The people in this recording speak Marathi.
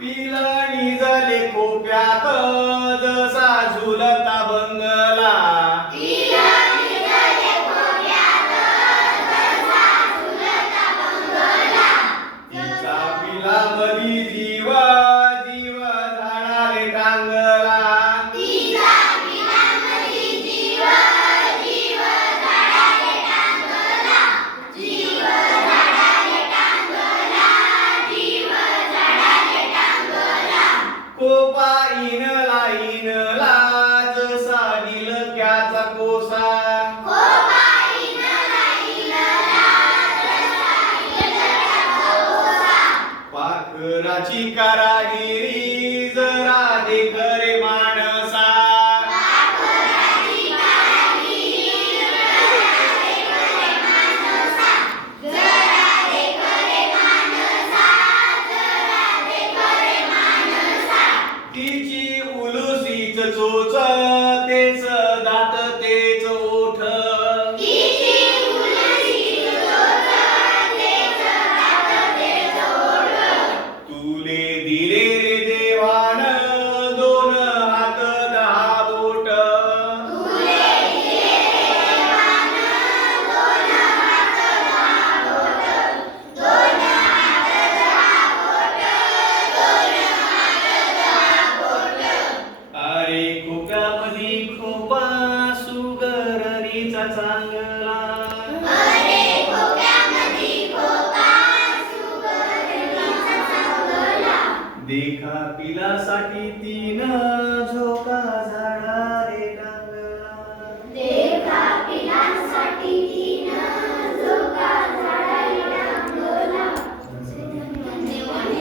पिला निजले खोप्यात जसा झुलता बंगला. तिचा पिला मधी जीव जीव झाडाले टांगला. कोपा इनला इनला जसा गिलक्याचा कोसा. पाखराची कारागिरी जरा देख रे माणसा. तिची उलुसीच चोच तेच दात तेच ओठ. तुले दिले रे देवान दोन हात दहा बोट. अरे खोप्यामधी खोपा सुगरणीचा चांगला. देखा पिलासाठी तीन झोका झाडा.